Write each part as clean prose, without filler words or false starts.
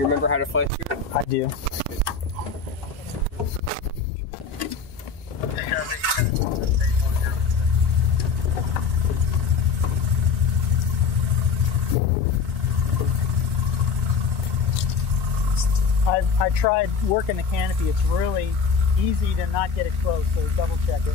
You remember how to fly through? I do. I tried working the canopy. It's really easy to not get exposed, so double check it.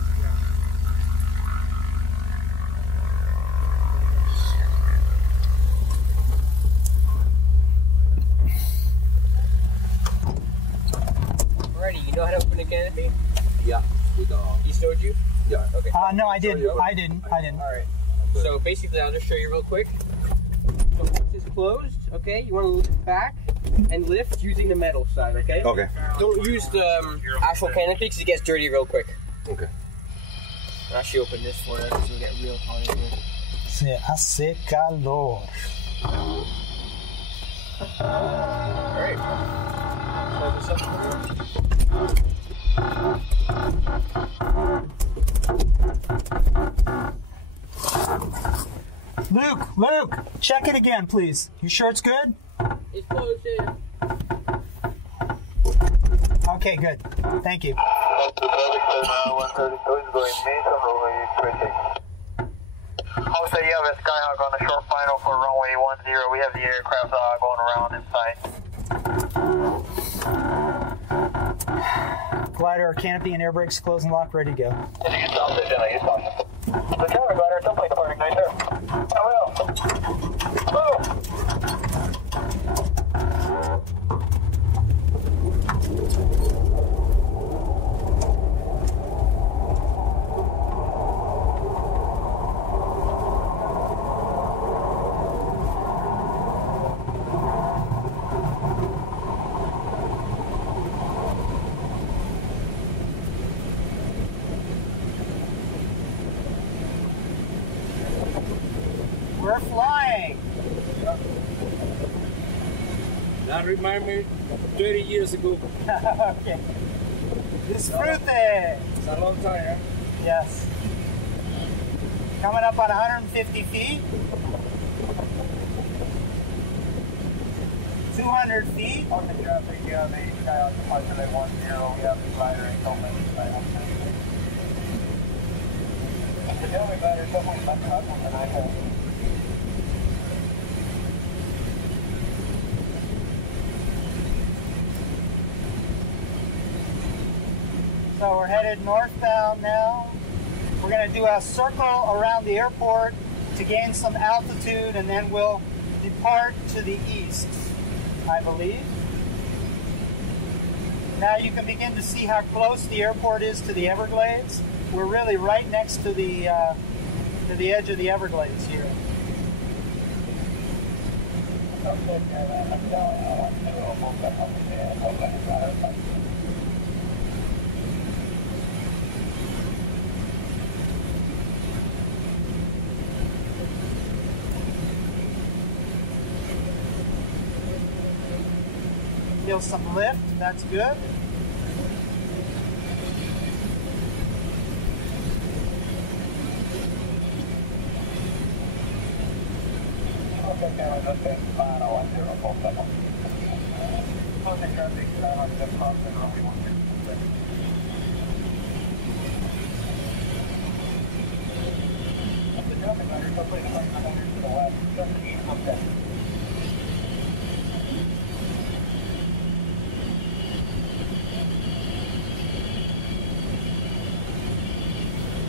Alrighty, you know how to open a canopy? Yeah. He showed you? Yeah. Okay. No, I didn't. I didn't. Alright. So basically, I'll just show you real quick. So once it's closed, okay, you want to lift back and lift using the metal side, okay? Okay. Don't use the actual canopy because it gets dirty real quick. Okay. I'll actually open this for us because it'll get real hot in here. Se hace calor. Alright. Close this up. Luke, check it again, please. You sure it's good? It's closed in. Okay, good. Thank you. Jose, you have a Skyhawk on the short final for runway 10. We have the aircraft going around in sight. Glider, canopy, and air brakes closed and locked, ready to go. The driver glider, don't play the party night there. I will. Move! We're flying. That reminds me 30 years ago. Okay. Disfrute. It's a long time, huh? Yes. Coming up on 150 feet. 200 feet. On the traffic, you have a Skyhawk departure at 10. We have the glider and Coleman. The gentleman glider, someone's left up on the night. So we're headed northbound now. We're going to do a circle around the airport to gain some altitude, and then we'll depart to the east, I believe. Now you can begin to see how close the airport is to the Everglades. We're really right next to the edge of the Everglades here. Feel some lift, that's good.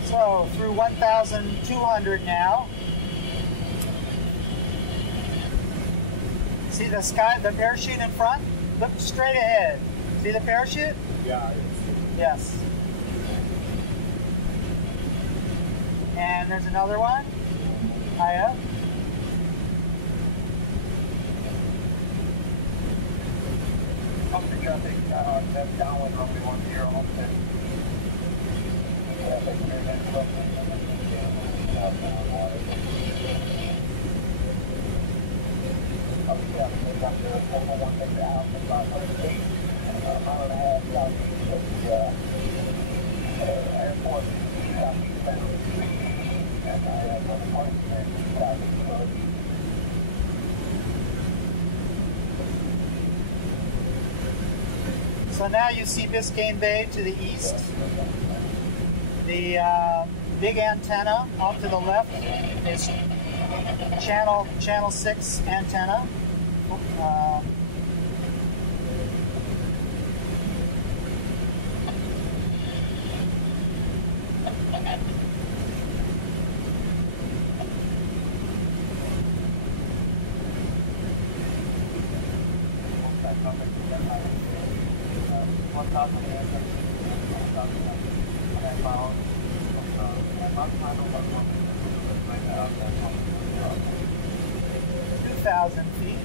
So through 1,200 now. See the sky, the parachute in front? Look straight ahead. See the parachute? Yeah. Yes. And there's another one. High up. Public traffic, downwind runway 10, Homestead. Air Force So now you see Biscayne Bay to the east. The big antenna off to the left is channel 6 antenna. Feet.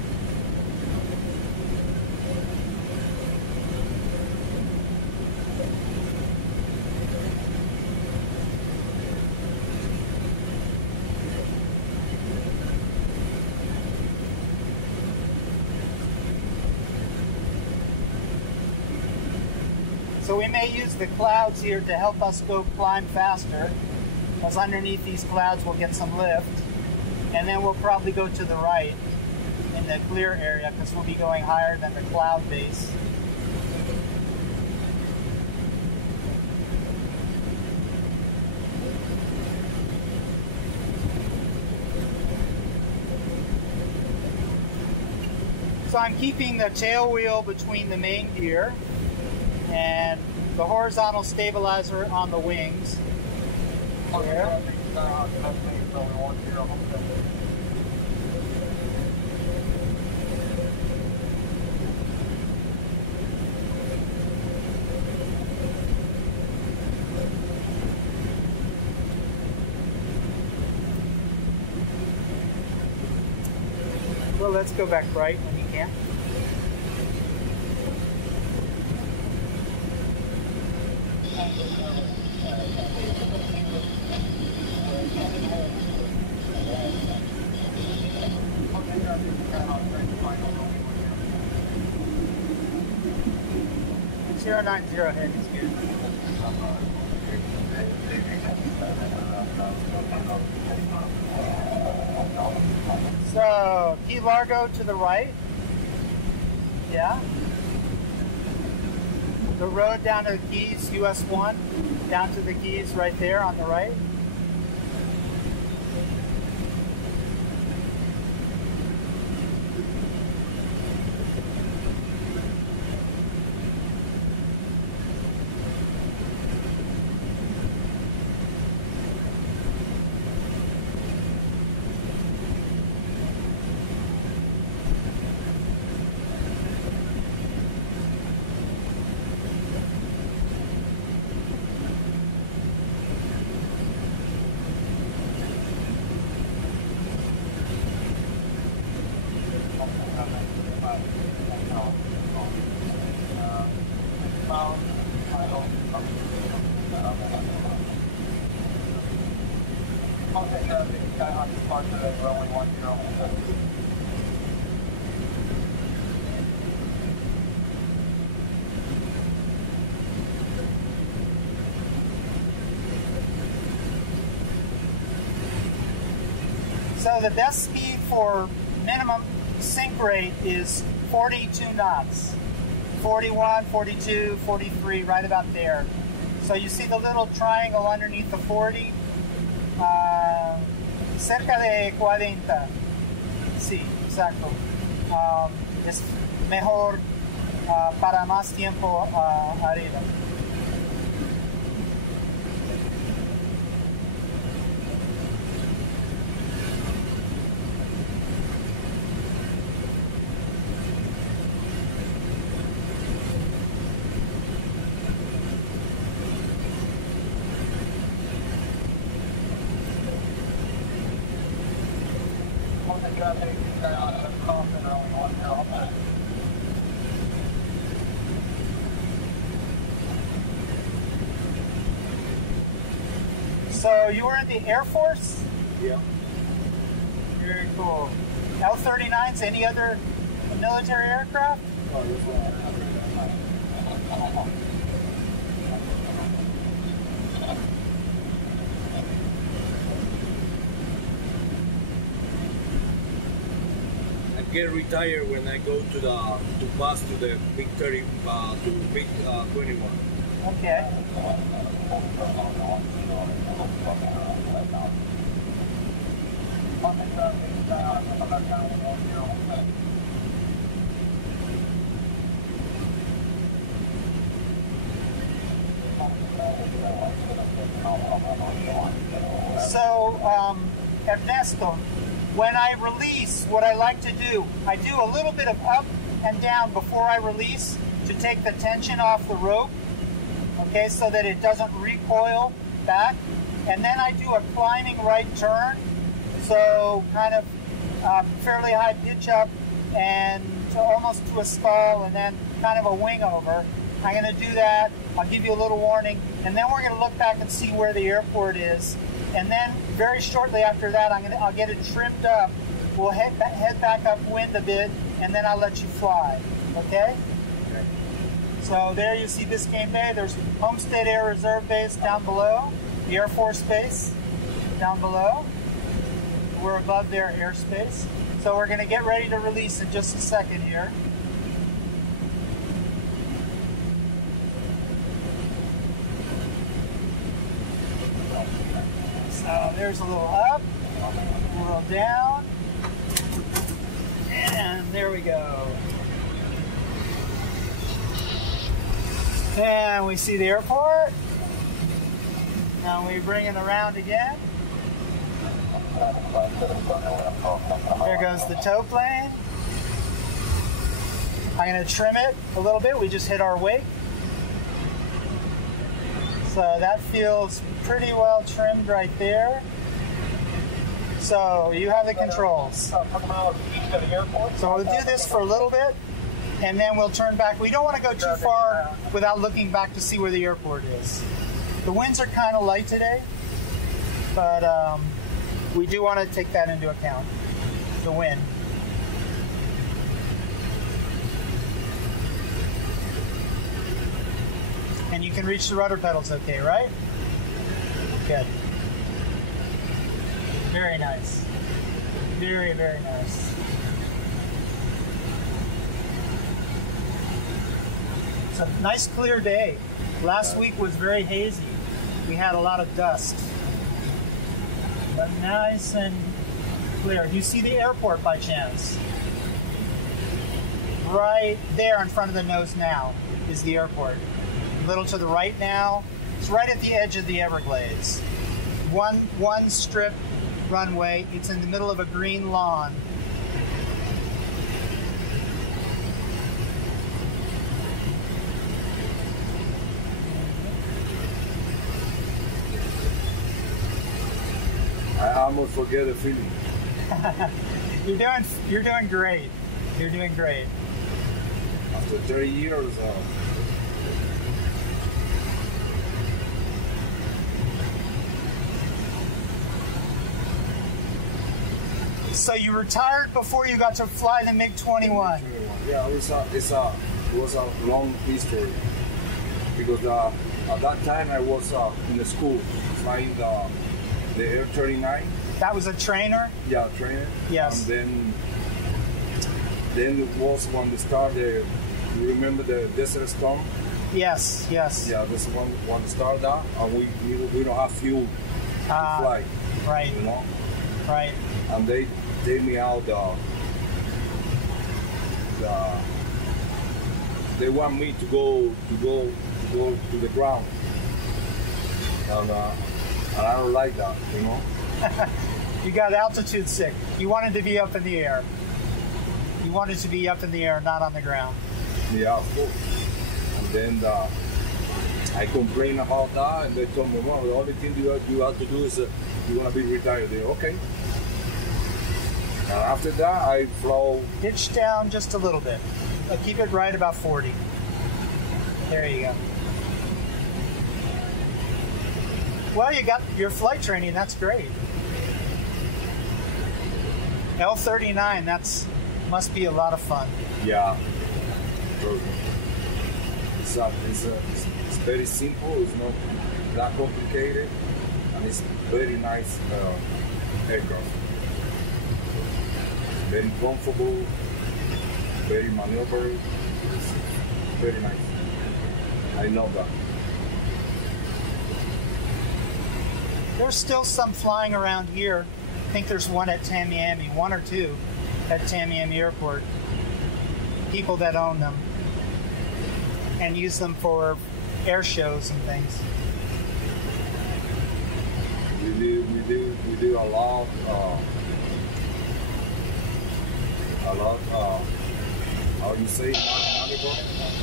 So we may use the clouds here to help us go climb faster, because underneath these clouds we'll get some lift, and then we'll probably go to the right in the clear area because we'll be going higher than the cloud base. So I'm keeping the tail wheel between the main gear and the horizontal stabilizer on the wings. There. Well, let's go back right when you can. Zero 90 head is good. So, Key Largo to the right. Yeah. The road down to the Keys, US 1, down to the Keys right there on the right. So the best speed for minimum sink rate is 42 knots. 41, 42, 43, right about there. So you see the little triangle underneath the 40? Cerca de 40. Sí, exacto. Es mejor para más tiempo arriba. So you were in the Air Force? Yeah. Very cool. L-39s, any other military aircraft? Oh, this one. get retired when I go to pass to the big 30 to the big 21. Okay. So, Ernesto, when I release, what I like to do, I do a little bit of up and down before I release to take the tension off the rope, okay, so that it doesn't recoil back. And then I do a climbing right turn, so kind of fairly high pitch up and almost to a stall, and then kind of a wing over. I'm going to do that. I'll give you a little warning, and then we're going to look back and see where the airport is. And then very shortly after that, I'll get it trimmed up. We'll head back upwind a bit, and then I'll let you fly. Okay? Okay. So there you see Biscayne Bay. There's Homestead Air Reserve Base down below, the Air Force Base down below. We're above their airspace. So we're going to get ready to release in just a second here. So there's a little up, a little down, and there we go. And we see the airport. Now we bring it around again. There goes the tow plane. I'm going to trim it a little bit. We just hit our wake. So that feels pretty well trimmed right there. So you have the controls. So we'll do this for a little bit, and then we'll turn back. We don't want to go too far without looking back to see where the airport is. The winds are kind of light today, but we do want to take that into account, the wind. And you can reach the rudder pedals okay, right? Good. Very nice. Very, very nice. It's a nice clear day. Last week was very hazy. We had a lot of dust. But nice and clear. Do you see the airport by chance? Right there in front of the nose now is the airport. A little to the right now. It's right at the edge of the Everglades. One strip runway. It's in the middle of a green lawn. I almost forget the feeling. You're doing great. You're doing great. After 30 years, So you retired before you got to fly the MiG-21. Yeah, it was a long history because at that time I was in the school flying the L-39. That was a trainer? Yeah, trainer. Yes. And then it was when they started. You remember the Desert Storm? Yes, yes. Yeah, this one started out, and we don't have fuel to fly. Right. You know. Right. And they take me out they want me to go to the ground, and I don't like that, you know. You got altitude sick. You wanted to be up in the air. You wanted to be up in the air, not on the ground. Yeah, of course. And then I complained about that, and they told me, well, the only thing you have to do is you want to be retired. They okay. And after that, I flew. Pitch down just a little bit. Keep it right about 40. There you go. Well, you got your flight training. That's great. L-39. Must be a lot of fun. Yeah. It's very simple. It's not that complicated, and it's very nice aircraft. Very comfortable, very maneuverable, very nice. I love that. There's still some flying around here. I think there's one at Tamiami, one or two at Tamiami Airport. People that own them and use them for air shows and things. We do a lot, how do you say,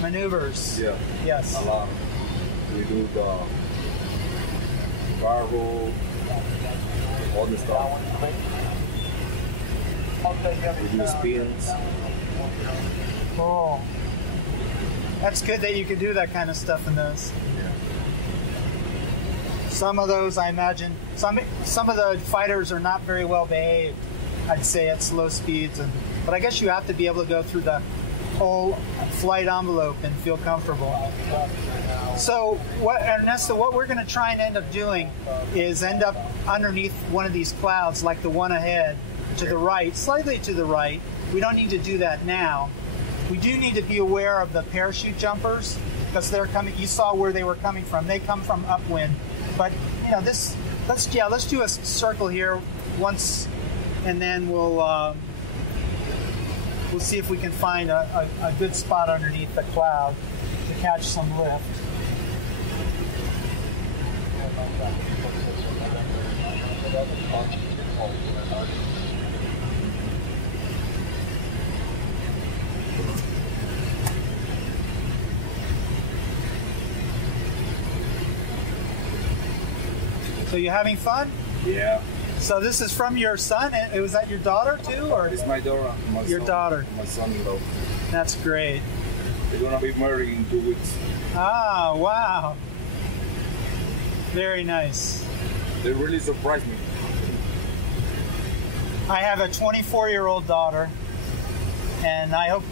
Maneuvers. Yeah. Yes. A lot. We do the cargo, all the stuff. We do spins. Cool. That's good that you can do that kind of stuff in those. Yeah. Some of those, I imagine, some of the fighters are not very well behaved, I'd say, at slow speeds. But I guess you have to be able to go through the whole flight envelope and feel comfortable. So, Ernesto, what we're going to try and end up doing is end up underneath one of these clouds, like the one ahead, to the right, slightly to the right. We don't need to do that now. We do need to be aware of the parachute jumpers because they're coming. You saw where they were coming from. They come from upwind. But you know, let's do a circle here once, and then we'll see if we can find a good spot underneath the cloud to catch some lift. So you having fun? Yeah. So this is from your son? Was that your daughter too, or It's my daughter. your daughter? My son-in-law. That's great. They're gonna be married in 2 weeks. Ah, wow. Very nice. They really surprised me. I have a 24-year-old daughter, and I hope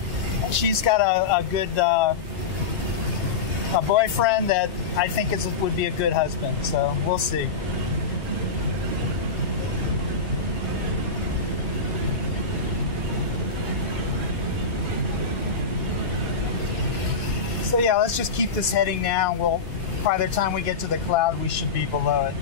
she's got a good a boyfriend that I think would be a good husband. So we'll see. So yeah, let's just keep this heading now. By the time we get to the cloud, we should be below it.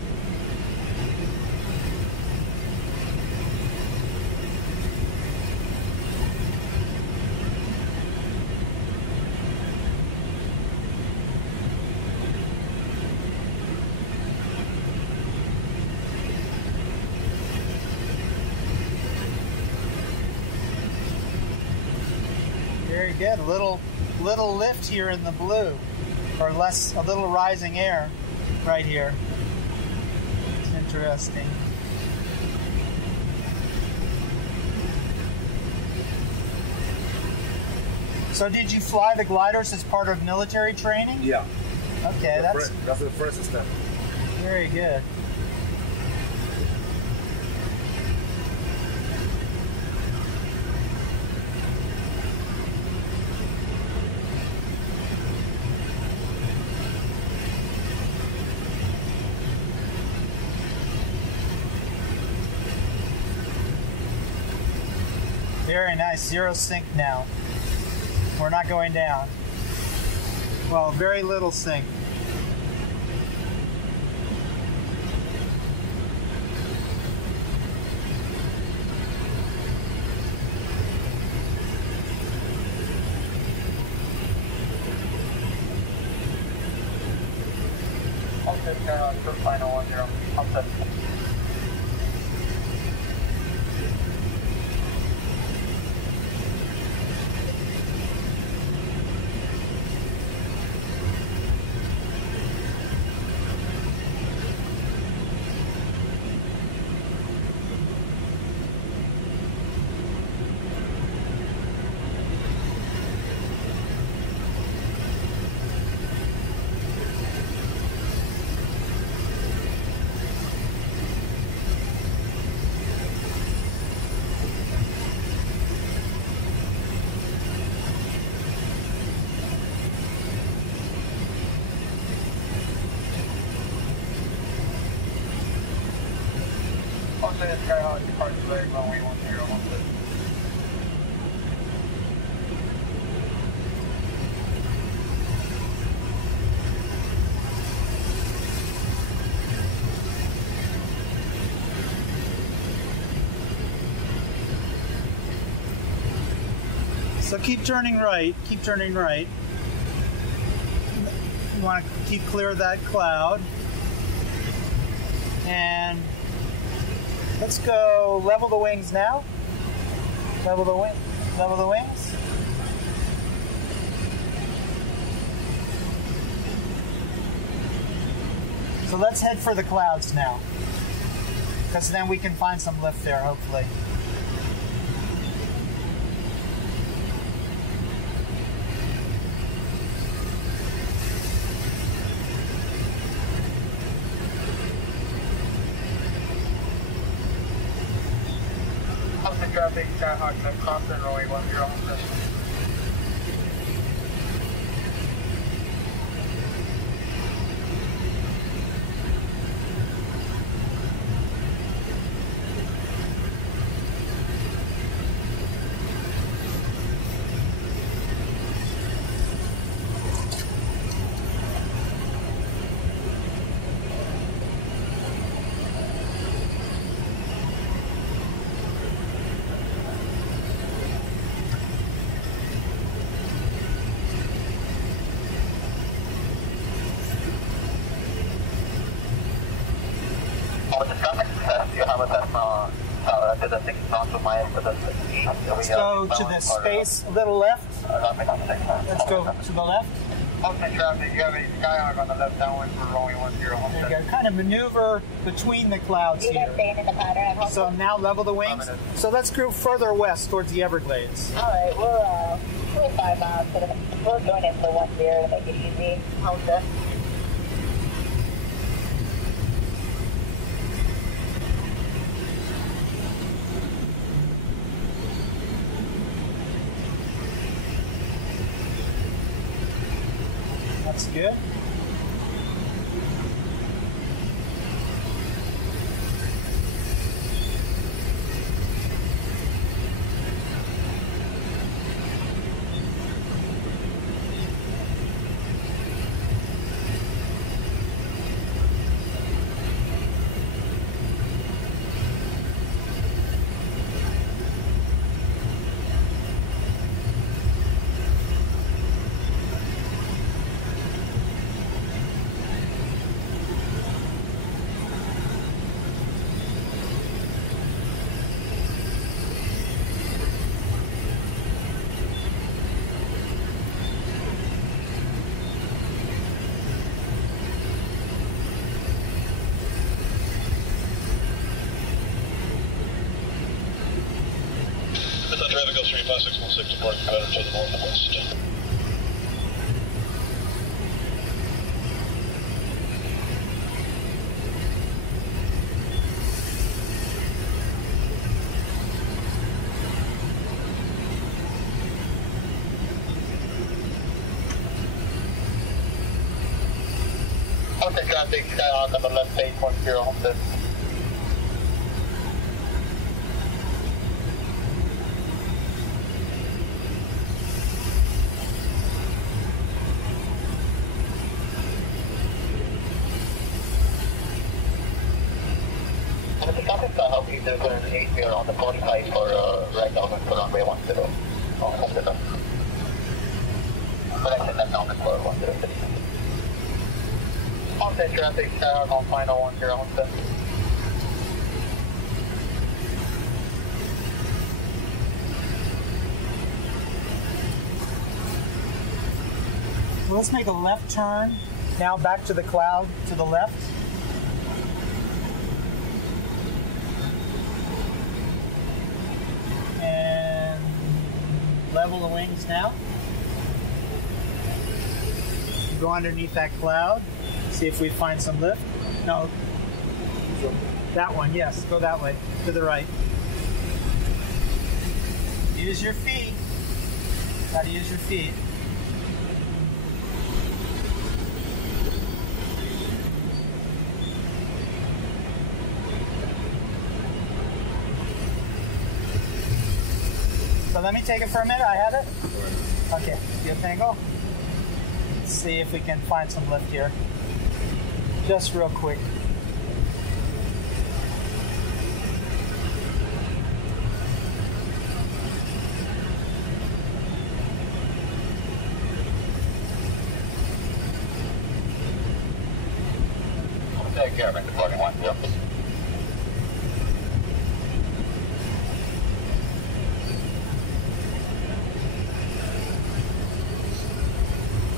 Very good. A little lift here in the blue, or a little rising air right here. It's interesting. So did you fly the gliders as part of military training? Yeah. Okay, That's the first step. very good. Very nice. Zero sink now. We're not going down. Well, very little sink. Halted, short final 10. Halted. Halted, Skyhawk, departure runway 10. Halted. So keep turning right, keep turning right. You want to keep clear of that cloud. And let's go level the wings now. Level the wings. So let's head for the clouds now, because then we can find some lift there, hopefully. Traffic, Skyhawk, Compton, runway 10. Let's go to the space a little left. Let's go to the left. Okay, traffic, you have a Skyhawk on the left downwind for runway 10. There you go. Kind of maneuver between the clouds here. So now level the wings. So let's go further west towards the Everglades. All right, we're 5 miles. We're going in for 10 to make it easy. Halted. That's good. Traffic 35616 departing better to the northwest. Okay, traffic, Skyhawk on the left base 10 Homestead. They're going to 8 here on the 45 for right now for runway 10. Homestead. Correction, that's on the 10. Homestead traffic, Skyhawk on final 10 Homestead. Let's make a left turn now back to the cloud to the left. And level the wings now. Go underneath that cloud. See if we find some lift. No. That one, yes. Go that way. To the right. Use your feet. Gotta use your feet. So let me take it for a minute. I have it. Okay, good tango. Let's see if we can find some lift here. Just real quick. take care of it, departing 10.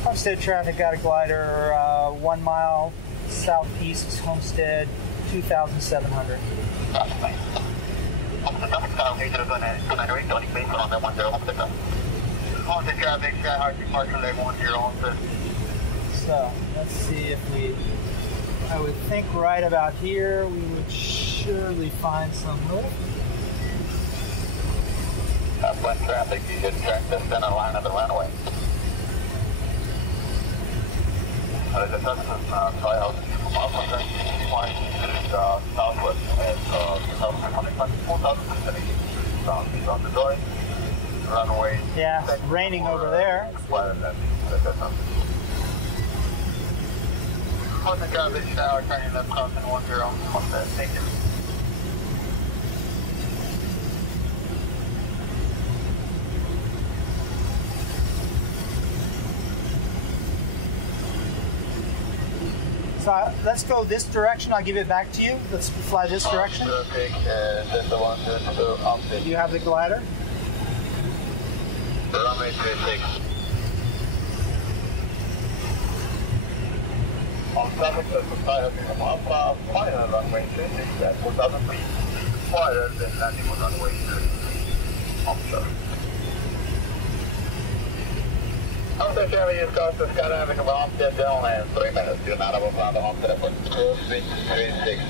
Homestead traffic got a glider 1 mile southeast Homestead, 2,700. Homestead traffic, Homestead traffic, Skyhawk departure leg 10 Homestead. So let's see if I would think right about here we would surely find some lift. Upwind traffic, you should check the center line of the runway. The Texas Skyhawk from Upwind southwest at 4,000 feet on the door. Runway. Yeah, it's raining over there. Homestead traffic, Skyhawk turning left crossing 10 Homestead. Thank you. So let's go this direction. I'll give it back to you. Let's fly this direction. You have the glider? Runway 36. On traffic, the Skyhawk from Alpha, final runway 36 at 4,000 feet. Quieter than landing on runway 36. Offshore. Homestead traffic is cost of skydiving from Homestead downland 3 minutes. You're not above ground to Homestead at 2636.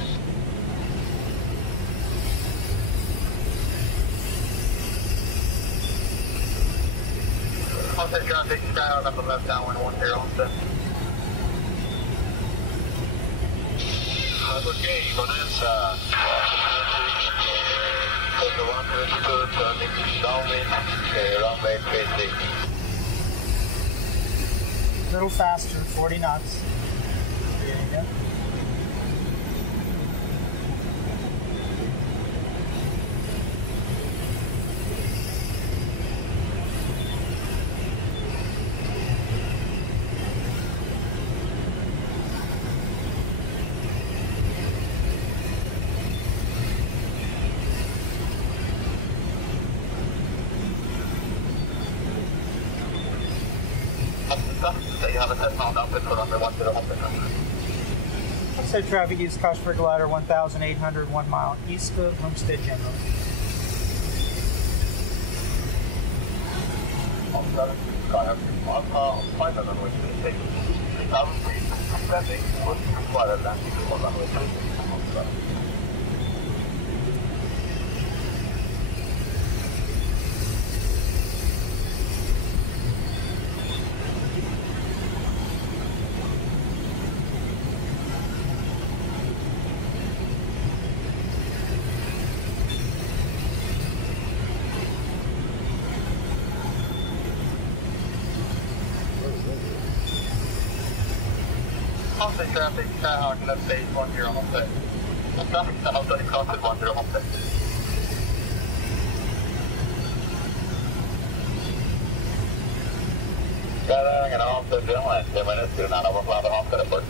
Homestead traffic, Skyhawk on the left downwind 10 Homestead. Okay, Bonanza. Take the 122, turning downwind, runway 36. A little faster, 40 knots. There you go. You have a test mount outfit for runway 10 Homestead. Homestead traffic use cost per glider 1,800, 1 mile east of Homestead General. Homestead, Skyhawk from Alpha, final runway 36. 3,000 feet, landing, quieter landing on runway 36. Homestead. Homestead traffic, Skyhawk left base 10 Homestead. Traffic Skyhawk 30 crossed 10 Homestead. Skydiving in Homestead downland 10 minutes. You're not over ground to Homestead at 1.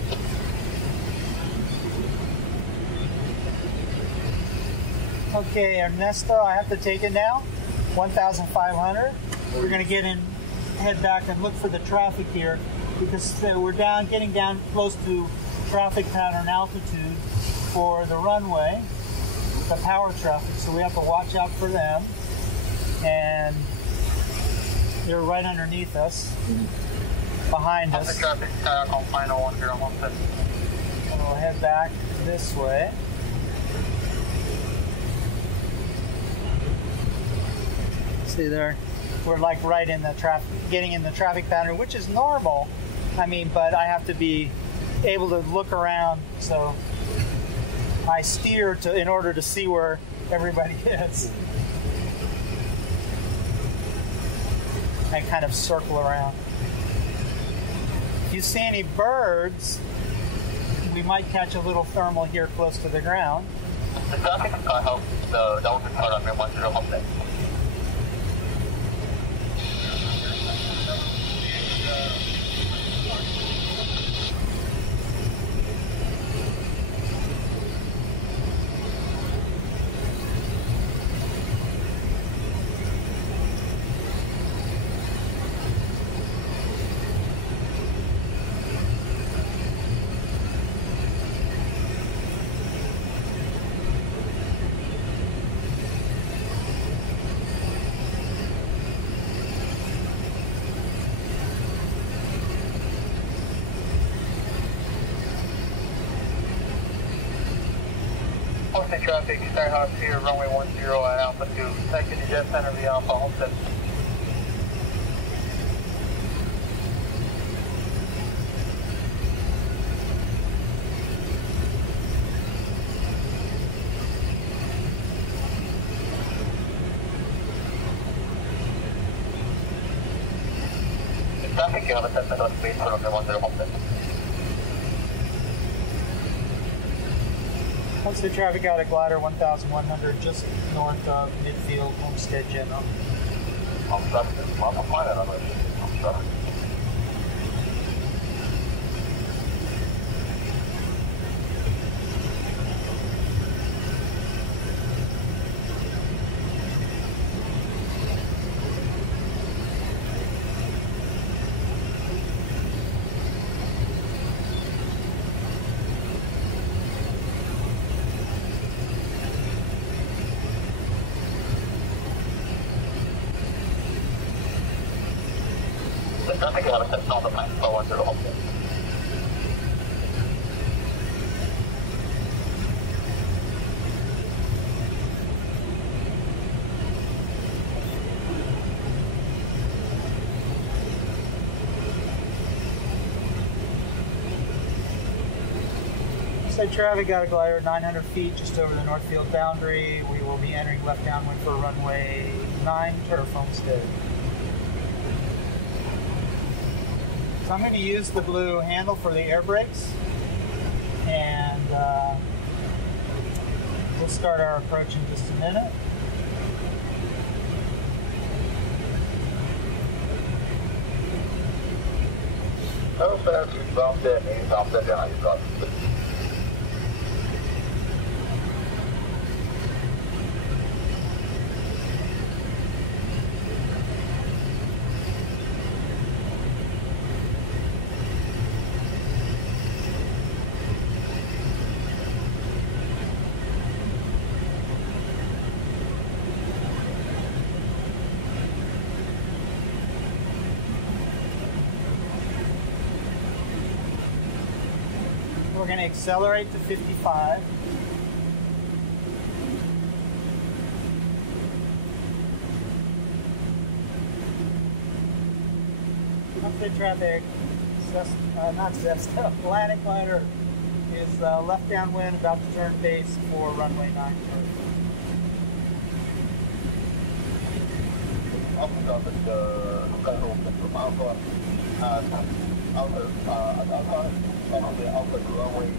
Okay, Ernesto, I have to take it now. 1,500. We're going to head back and look for the traffic here because we're getting down close to traffic pattern altitude for the runway, the power traffic, so we have to watch out for them. And they're right underneath us, behind us. Homestead traffic, Skyhawk on final 10 Homestead. And we'll head back this way. See there, we're like right in the traffic, getting in the traffic pattern, which is normal. I mean, but I have to be able to look around, so I steer in order to see where everybody is. I kind of circle around. If you see any birds, we might catch a little thermal here close to the ground. The traffic helps the Delta start on 10 Homestead. Homestead traffic, Skyhawk here, runway 10 at altitude. Taxi to Jet Center via Alpha Homestead. Traffic, you have a 10-minute space for runway 10 Homestead. Homestead traffic out of glider 1100, just north of midfield, Homestead General. Homestead, I'm fine on it. Homestead. I think you have a set on the plan for 10 Homestead. Homestead traffic out of glider 900 feet, just over the north field boundary. We will be entering left downwind for runway 9, turf Homestead. So I'm going to use the blue handle for the air brakes, and we'll start our approach in just a minute. No fast, you bumped it, and you bumped it down, you got it. We're going to accelerate to 55. Homestead traffic, not Cessna, Blanik glider is left downwind, about to turn base for runway 9. Alpha of the from Alpha, Alpha to runway 10.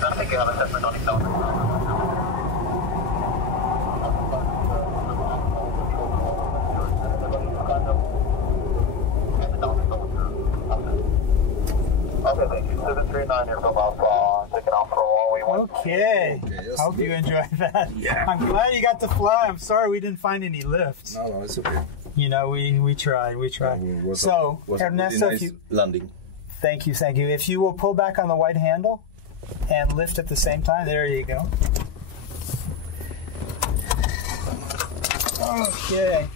I think you have assessment on itself. Okay, thank you. 739 here from Alpha, taking off for runway 1. Okay. Hope you enjoyed that. Yeah. I'm glad you got to fly. I'm sorry we didn't find any lifts. No, it's okay. You know, we tried. So, Ernesto, really nice landing. Thank you. If you will pull back on the white handle and lift at the same time, there you go. Okay.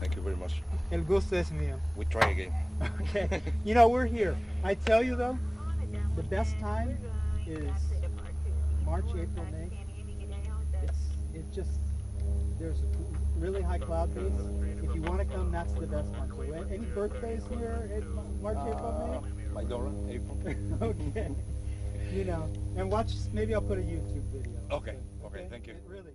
Thank you very much. El gusto es mío. We try again. Okay. You know, we're here. I tell you though, the best time is March, April, May. It's just, there's a really high cloud base. If you want to come, that's the best time. So any birthdays here in March, April, May? My daughter, April. Okay. you know, and watch, maybe I'll put a YouTube video. Okay, okay, thank you. It really.